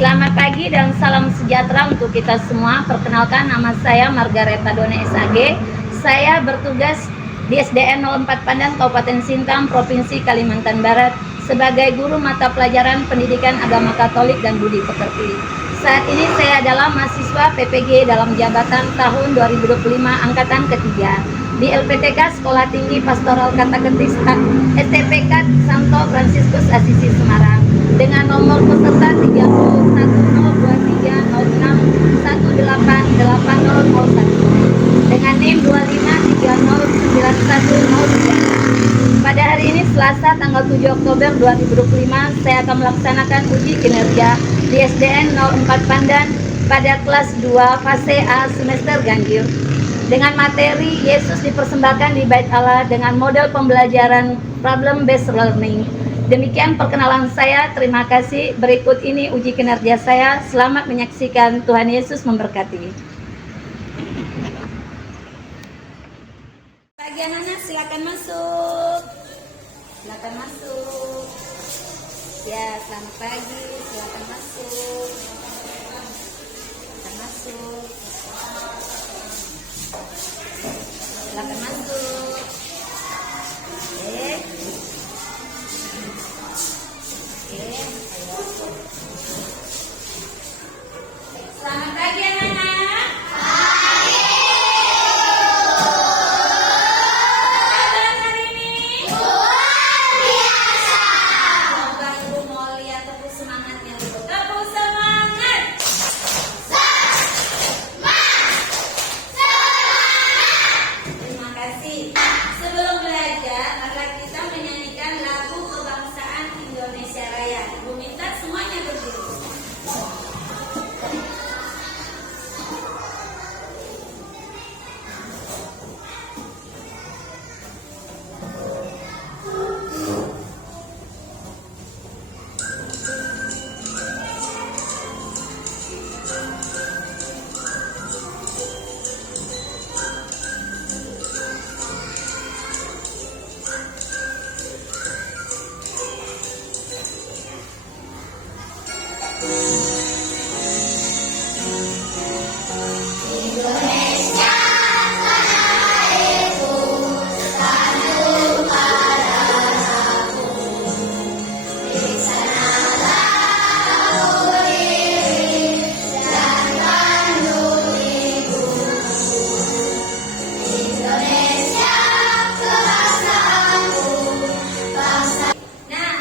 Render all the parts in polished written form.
Selamat pagi dan salam sejahtera untuk kita semua. Perkenalkan, nama saya Margareta Done SAG. Saya bertugas di SDN 04 Pandan, Kabupaten Sintang, Provinsi Kalimantan Barat sebagai guru mata pelajaran Pendidikan Agama Katolik dan Budi Pekerti. Saat ini saya adalah mahasiswa PPG dalam jabatan tahun 2025 angkatan ketiga di LPTK Sekolah Tinggi Pastoral Kateketis STPK Santo Fransiskus Asisi Semarang dengan nomor peserta 30102306188001 dengan NIM 25309103. Pada hari ini Selasa tanggal 7 Oktober 2025 saya akan melaksanakan uji kinerja di SDN 04 Pandan pada kelas 2 fase A semester ganjil dengan materi Yesus dipersembahkan di Bait Allah dengan model pembelajaran problem based learning. Demikian perkenalan saya, terima kasih. Berikut ini uji kinerja saya. Selamat menyaksikan, Tuhan Yesus memberkati. Pagi anak-anak, silakan masuk. Silakan masuk. Ya, selamat pagi, silakan masuk. Silakan masuk. Silakan masuk. Oke. Selamat pagi anak-anak. Kabar hari ini luar biasa. Semoga ibu mau lihat tepuk semangatnya dulu. Tepuk semangat. Terima kasih. Sebelum belajar, mari kita menyanyikan lagu kebangsaan Indonesia Raya. Ibu minta semuanya berdiri. Nah,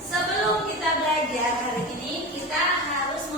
sebelum kita belajar hari ini, kita harus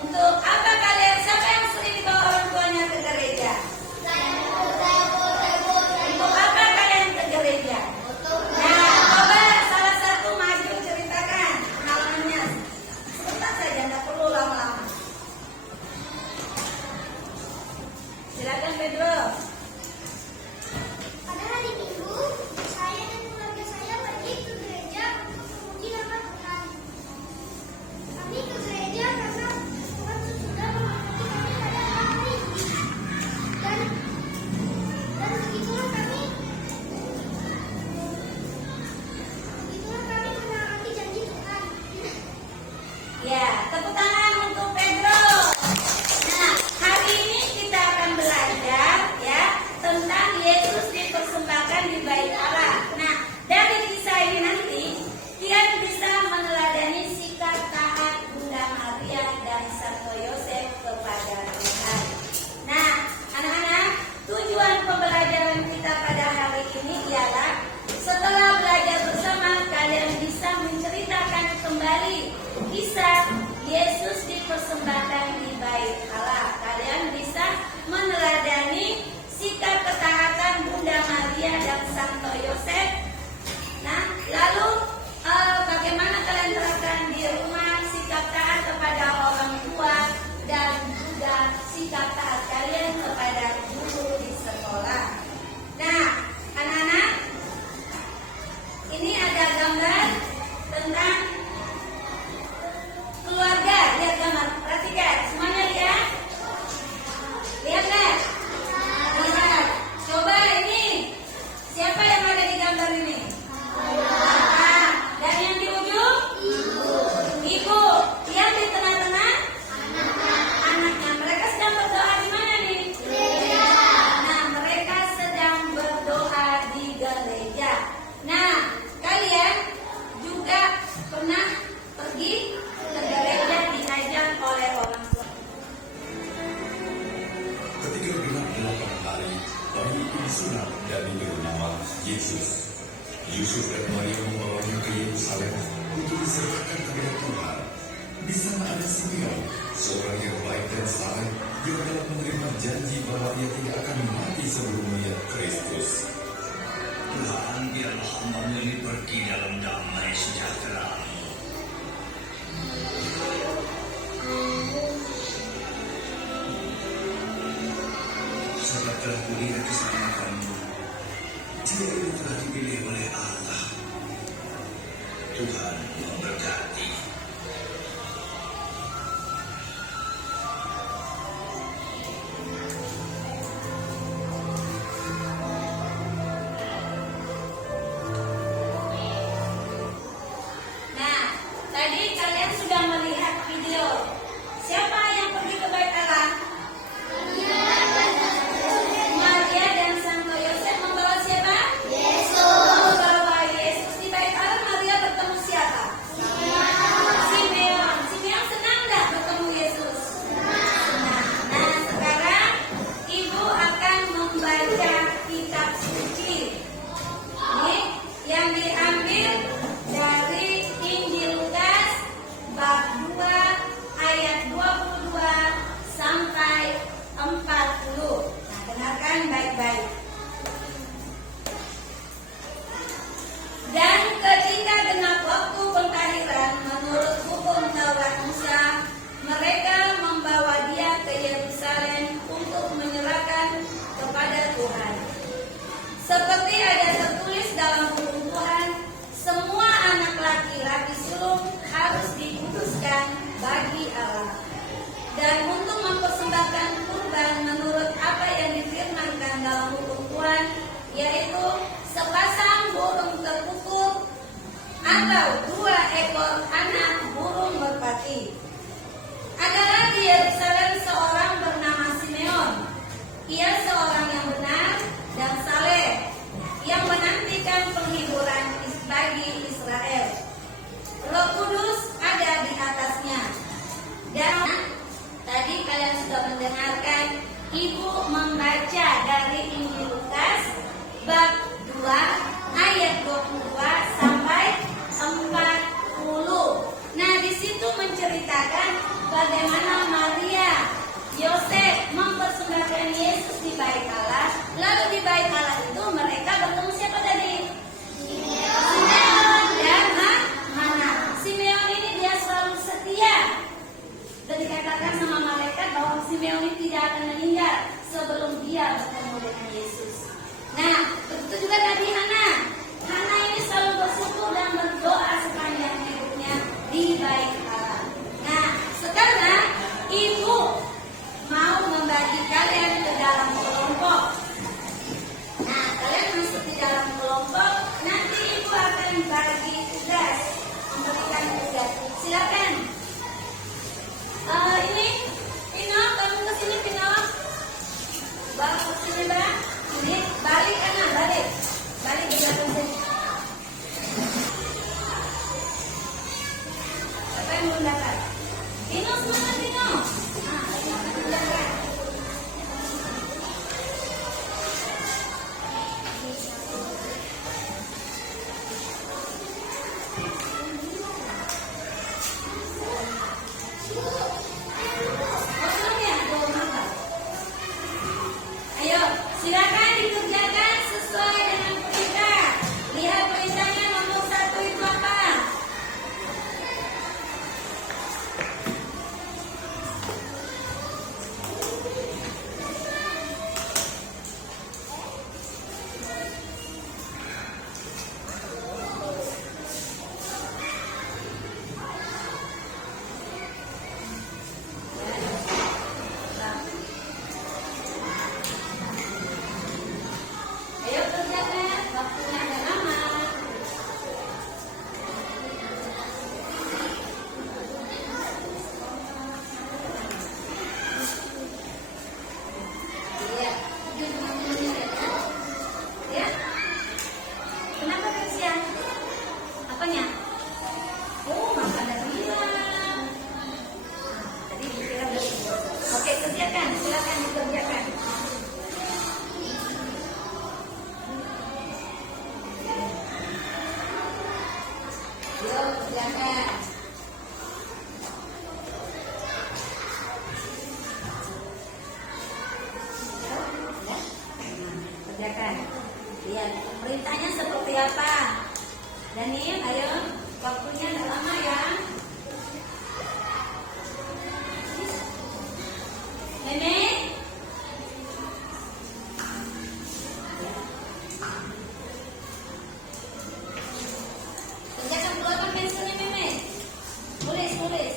Untuk apa kalian? Siapa yang sering dibawa orang tuanya ke gereja? Untuk apa kalian ke gereja? Nah, coba salah satu maju ceritakan pengalamannya. Sebentar saja, tidak perlu lama-lama. Silakan Pedro. Pada hari Minggu, saya dan keluarga saya pergi ke gereja untuk memuji nama Tuhan. Kami ke gereja karena Tuhan sudah memberkati kami pada hari ini. Dan begitulah kami menaati janji Tuhan. Ya, tepuk tangan untuk Pedro. Nah, hari ini kita akan belajar ya tentang Yesus dipersembahkan di bait Allah. Nah, dari kisah ini nanti Kian bisa meneladani sikap taat Bunda Maria dan Santo Yosef kepada Tuhan. Nah, anak-anak, tujuan pembelajaran kita pada hari ini ialah setelah belajar bersama kalian bisa menceritakan kembali kisah Yesus dipersembahkan di bait Allah. Kalian bisa meneladani sikap ketaatan Bunda Maria dan Santo Yosef. Nah, lalu bagaimana kalian terapkan di rumah sikap taat kepada orang tua dan juga sikap taat kalian kepada guru di sekolah. Nah, anak-anak, ini ada gambar tentang keluarga. Lihat gambar, perhatikan. Semuanya lihat. Lihat, lihat. Lihat. Coba ini. Siapa yang ada di gambar ini? Bapak. Dan yang di ujung? Ibu. Yang di tengah-tengah? Anaknya. Mereka sedang berdoa di mana nih? Nah, mereka sedang berdoa di gereja. Nah, kalian juga pernah pergi ke gereja diajak oleh orang tua. Ketika genap 8 hari, bayi itu disunat dan diberi nama Yesus. Yusuf dan Maria membawanya ke Yerusalem untuk diserahkan kepada Tuhan. Di sana ada Simeon, seorang yang baik dan saleh, yang telah menerima janji bahwa ia tidak akan mati sebelum melihat Kristus. Tuhan, biarlah hamba-Mu ini pergi dalam damai sejahtera. Sebab telah kulihat keselamatan-Mu. Dia ini telah dipilih oleh Allah. Tuhan memberkati. Nah, tadi kalian sudah melihat video. Siapa yang pergi ke bait Allah? Maria dan Santo Yosef membawa siapa? Membawa Yesus di bait Allah. Maria bertemu siapa? Simeon. Simeon senang nggak bertemu Yesus? Senang. Nah, sekarang ibu akan membaca kitab suci. Ini yang diambil dari Injil Lukas bab 2 ayat 22 sampai 40. Nah, dengarkan baik-baik. Dan ketika genap waktu pentahiran menurut hukum Taurat Musa, mereka membawa dia ke Yerusalem untuk menyerahkan kepada Tuhan. Seperti ada tertulis dalam hukum Tuhan, semua anak laki-laki sulung harus dikuduskan bagi Allah. Dan untuk mempersembahkan kurban menurut apa yang difirmankan dalam hukum Tuhan, yaitu sepasang burung terkukur atau 2 ekor anak burung merpati. Adalah di Yerusalem seorang bernama Simeon. Ia seorang yang benar dan saleh, yang menantikan penghiburan bagi Israel. Roh Kudus ada di atasnya. Dan tadi kalian sudah mendengarkan ibu membaca dari Injil Lukas bab 2 ayat 22 sampai 40. Nah, di situ menceritakan bagaimana duniawi tidak akan meninggal sebelum dia bertemu dengan Yesus. Nah, begitu juga Nabi Hana. Hana ini selalu bersyukur dan berdoa sepanjang hidupnya di bait Allah. Nah, sekarang ibu mau membagi kalian ke dalam kelompok. Nah, kalian masuk di dalam kelompok. Nanti ibu akan bagi tugas, memberikan tugas. Silakan. Ini Pino, kamu ke sini Pino. Bawa ke sini, Bang. Ini balik kanan, balik. Balik di belakang sini. Siapa yang belum dapat? Pino, semangat Pino. Nah, Pino akan mendapat. Ayo, silakan dikerjakan sesuai dengan perintah. Lihat perintahnya nomor 1 itu apa? Ayo kerjakan, waktunya agak lama. Iya, ya. Kenapa kasihan? Apanya? Oh, makan dan bilang. Tadi dikira begitu. Oke, kerjakan, silakan dikerjakan. Yuk, kerjakan. Kerjakan. Lihat perintahnya seperti apa. Daniel, ayo, waktunya udah lama ya. Nenek. Kerjakan keluarkan pensilnya Meme. Tulis, tulis.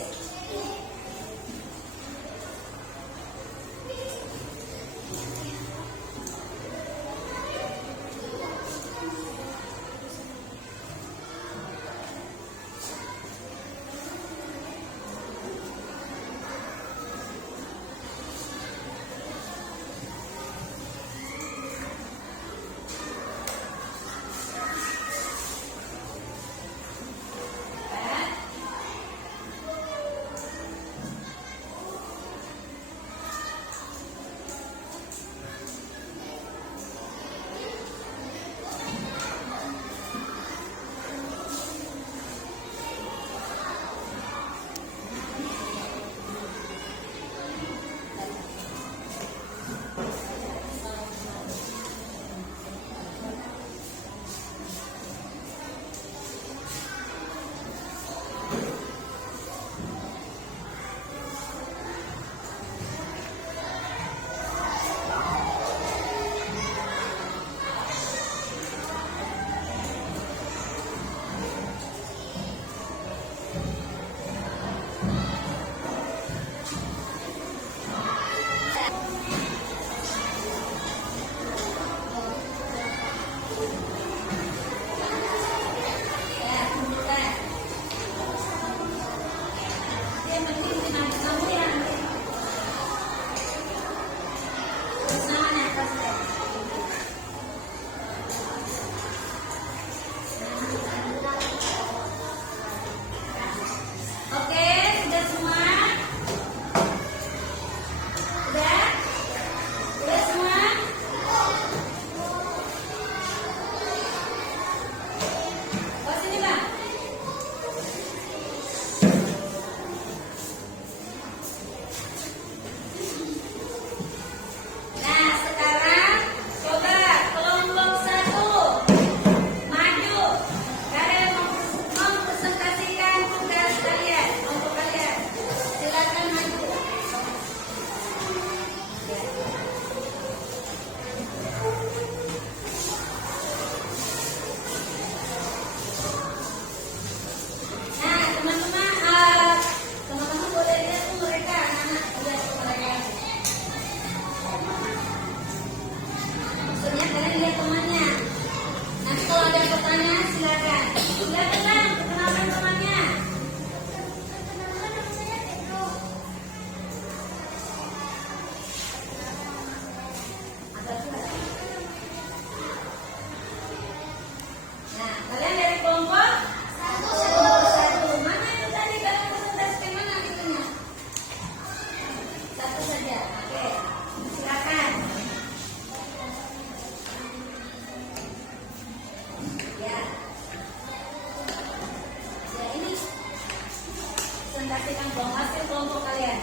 kelompok kalian.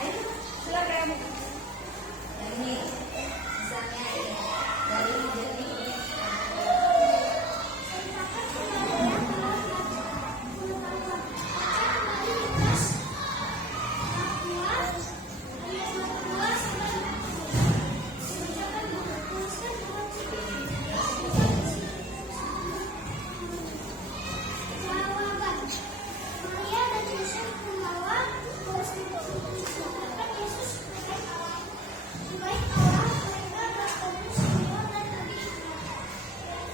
Ayo, silakan. Yang ini, misalnya ini dari jernih ini. Maria dan Yosef membawa sedangkan Yesus baik Allah. Di baik Allah mereka bertemu Simeon dan Nabi Ishmael.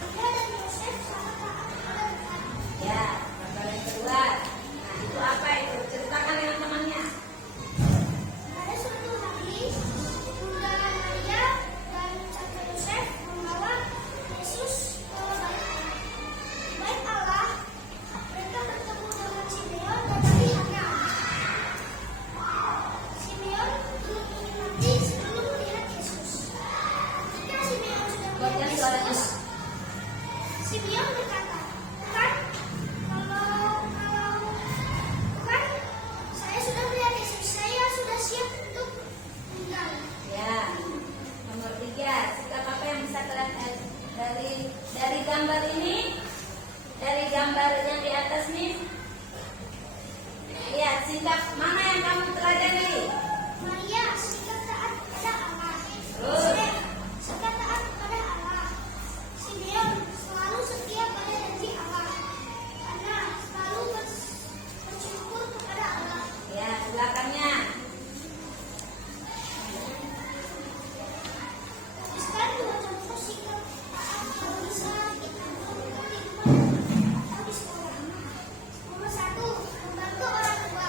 Maria dan Yosef sangat taat kepada Tuhan. Ya, gambar yang kedua. Nah, itu apa itu? Ceritakan dengan temannya. Pada suatu hari, Bunda Maria dan Kakak Yosef membawa Yesus ke baik Allah. Mereka bertemu dengan Simeon dan Nabi Hana. Simeon belum ingin mati sebelum melihat Yesus. Ketika Simeon sudah Buatkan melihat suaranya. Yesus, Simeon berkata, Tuhan, Tuhan, saya sudah melihat Yesus. Saya sudah siap untuk meninggal. Ya, nomor 3. Sikap apa yang bisa kalian dari gambar ini? Dari gambar yang di atas nih? Lihat, sikap mana yang kamu teladani? Maria sikap taat kepada Allah. Terus? Yosef sikap taat kepada Allah. Simeon selalu setia pada janji Allah. Hana selalu bersyukur kepada Allah. Ya, belakangnya. Tuliskan 2 contoh sikap taat yang bisa kita lakukan di rumah atau di sekolah. Nomor 1, membantu orang tua.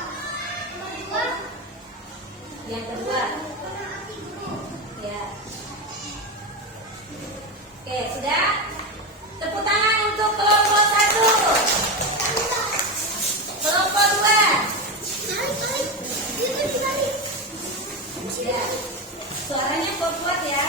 Nomor 2, Yang kedua. menaati guru. Ya. Oke, sudah? Tepuk tangan untuk kelompok 1. Kelompok 2. Tarik. Yuk, tarik. Ya. Suaranya kuat ya.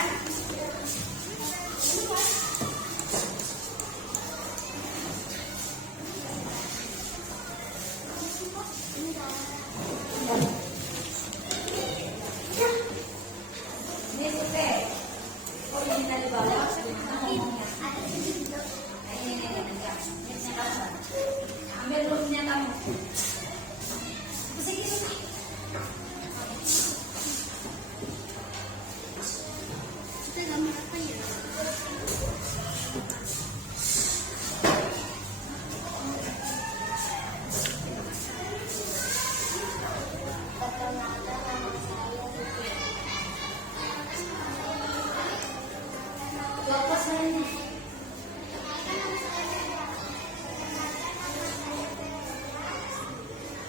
Ini oke. Oh, ini tadi bawah. Ngomongnya. Nah, ini. Ini kamu. Ambil dulu punya kamu. Sini. Kita gambar apa ya? Kelompok lainnya.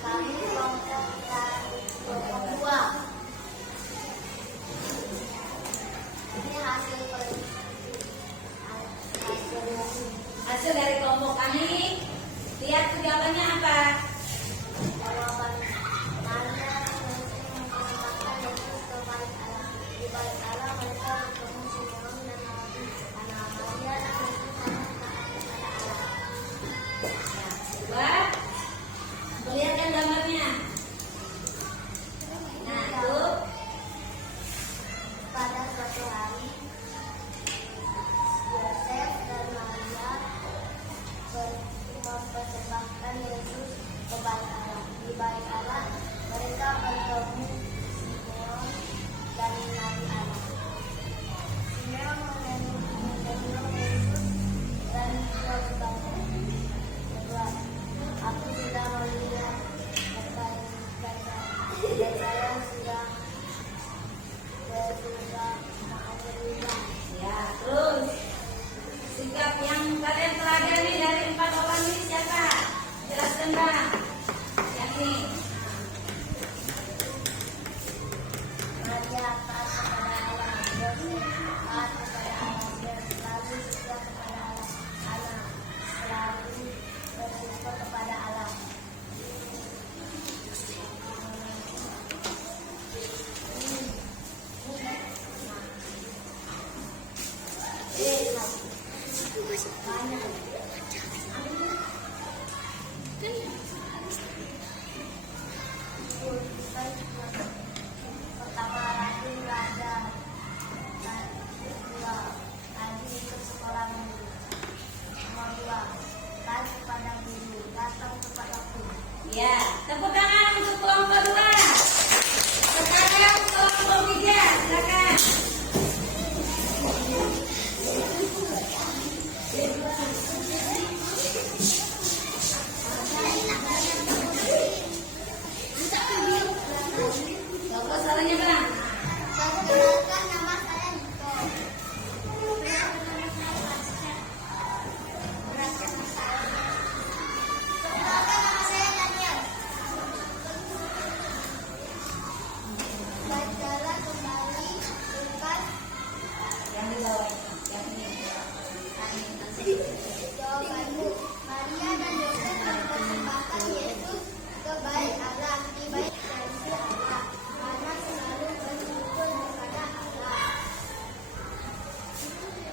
Kami kelompok 2. Ini Hasil dari kelompok kami. Lihat jawabannya apa? jawaban Maria mengucapkan Yesus kebaik Allah. Di balik Allah mereka bertemu Simeon dan Nabi Hana. Maria dan Yesus sangat taat kepada Allah. Dua. Lihatkan gambarnya. Nah, itu. Pada suatu hari, Yosef dan Maria mempersembahkan Yesus kepada Allah. Di balik Allah, mereka bertemu Simeon dan Nabi Allah. Simeon mengenal Yesus dan berkata, kedua, aku sudah melihat dan saya sudah Ya, terus. Sikap yang kalian teladani dari 4 orang ini siapa? Jelaskan bang. Yang ini. Maria taat kepada Allah, Yosef taat kepada Allah, dan selalu setia kepada Allah. Hana selalu bersyukur kepada Allah. Banyak. Ya, tepuk tangan untuk kelompok 2. Sekarang kelompok 3, silakan. Bapak salahnya Bang. Perkenalkan nama saya Niko. Perkenalkan nama saya Daniel. Bacalah kembali empat Yang di bawah yang ini. jawabanmu. Maria dan Yosef mempersembahkan Yesus ke bait Allah, di bait tradisi Allah, karena selalu bersyukur kepada Allah.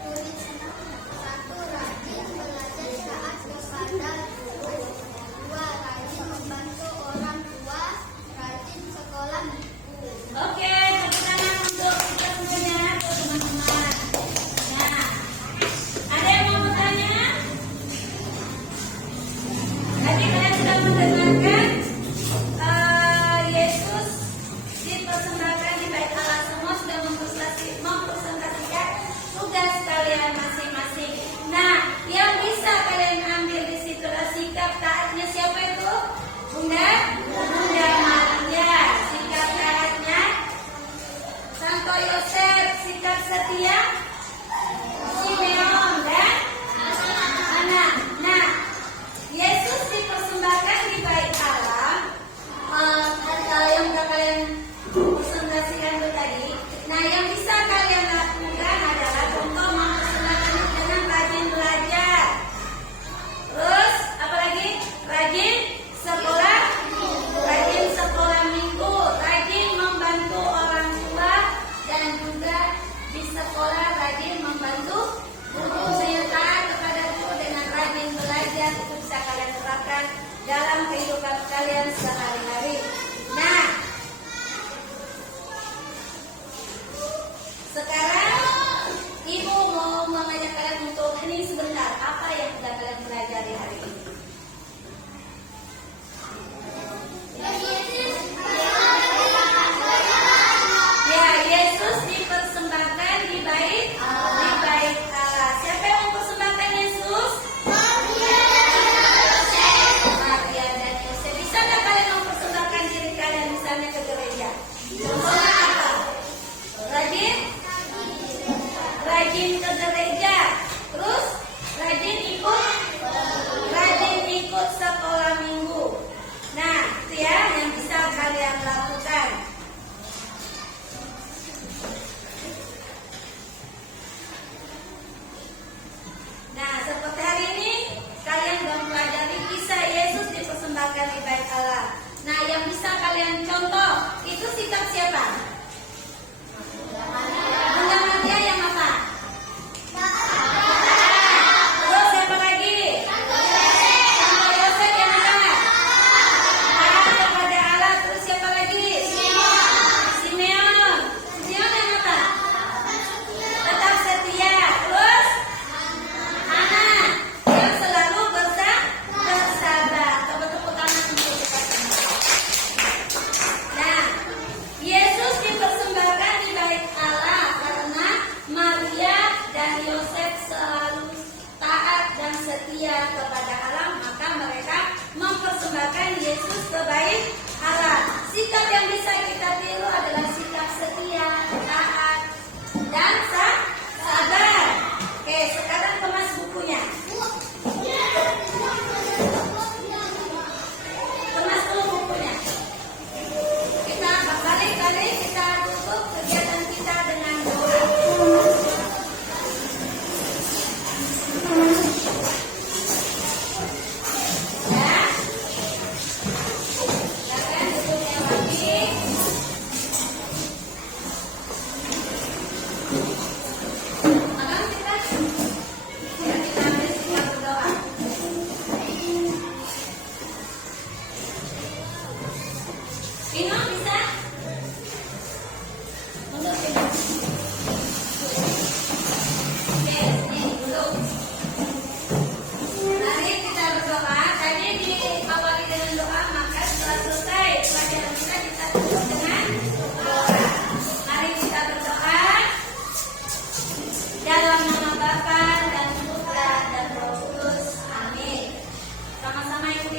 Tulis 1. Rajin belajar taat kepada guru. 2. Rajin membantu orang tua. Rajin sekolah minggu. Oke, tepuk tangan untuk kita semuanya, teman-teman. Nah, ada yang mau bertanya? Tadi kalian sudah mendengarkan Yesus dipersembahkan di bait Allah. Semua sudah mempresentasikan tugas kalian masing-masing. Nah, yang bisa kalian ambil di situ adalah sikap taatnya siapa itu? Bunda Maria. Sikap taatnya Santo Yosef. Sikap setia Simeon dan Ana. Nah, Yesus dipersembahkan di bait Allah. Yang udah kalian presentasikan itu tadi. Nah, yang bisa kalian lakukan adalah contoh mempersembahkan dengan rajin belajar. Terus apa lagi? Rajin sekolah minggu, rajin membantu orang tua, dan juga di sekolah rajin membantu guru, taat kepada guru dengan rajin belajar. Itu bisa kalian terapkan dalam kehidupan kalian sehari-hari. Nah, sekarang Ibu mau mengajak kalian untuk ini sebentar. Apa yang sudah kalian pelajari hari ini? Ya, Yesus dipersembahkan di bait Allah. Siapa yang mempersembahkan Yesus? Maria dan Yosef. Bisa nggak kalian mempersembahkan diri kalian misalnya ke gereja? Contohnya apa? Rajin ke gereja. Terus rajin ikut sekolah minggu. Nah, itu ya yang bisa kalian lakukan. Nah, seperti hari ini kalian sudah mempelajari kisah Yesus dipersembahkan di bait Allah. Nah, yang bisa kalian contoh itu sikap siapa? Bunda Maria yang apa? Terus siapa lagi? Santo Yosef yang apa? Taat kepada Allah. Terus siapa lagi? Simeon yang apa? Tetap setia. Terus Ana yang selalu bersabar. Tepuk tangan untuk kita semua. Nah, Yesus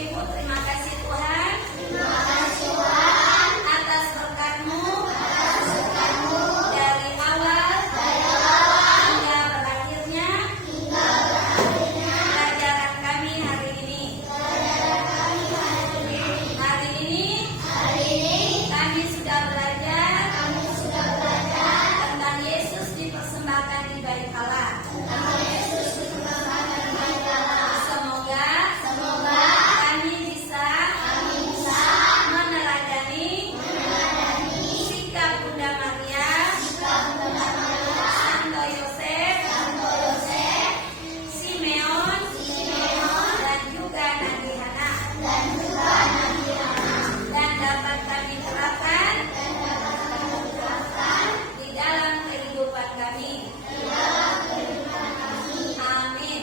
Ibu, terima kasih Tuhan atas berkat-Mu dari awal hingga berakhirnya pelajaran kami hari ini. Hari ini kami sudah belajar tentang Yesus dipersembahkan di bait Allah. Semoga kami bisa meneladani sikap Bunda Maria, Santo Yosef, Simeon, dan juga Nabi Hana, dan dapat kami terapkan di dalam kehidupan kami. Amin.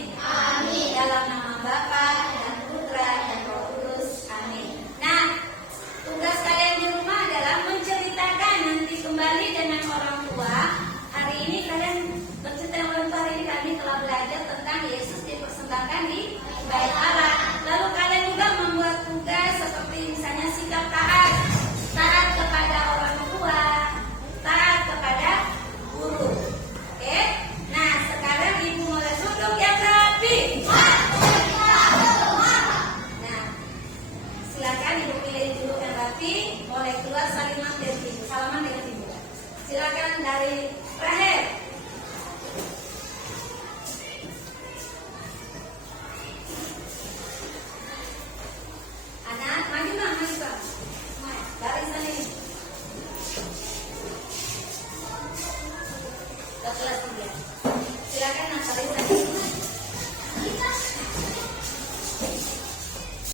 Dalam nama Bapa dan Putra dan Roh Kudus. Amin. Nah, tugas kalian di rumah adalah menceritakan nanti kembali dengan orang tua. Hari ini kalian bercerita dengan orang tua. Hari ini kami telah belajar tentang Yesus dipersembahkan di bait Allah. Lalu kalian juga membuat tugas seperti misalnya sikap taat kepada orang tua, taat kepada guru. Oke? Nah, sekarang Ibu mulai duduk yang rapi. Nah, silakan Ibu pilih duduk yang rapi. Mulai keluar salaman dengan Ibu. Silakan dari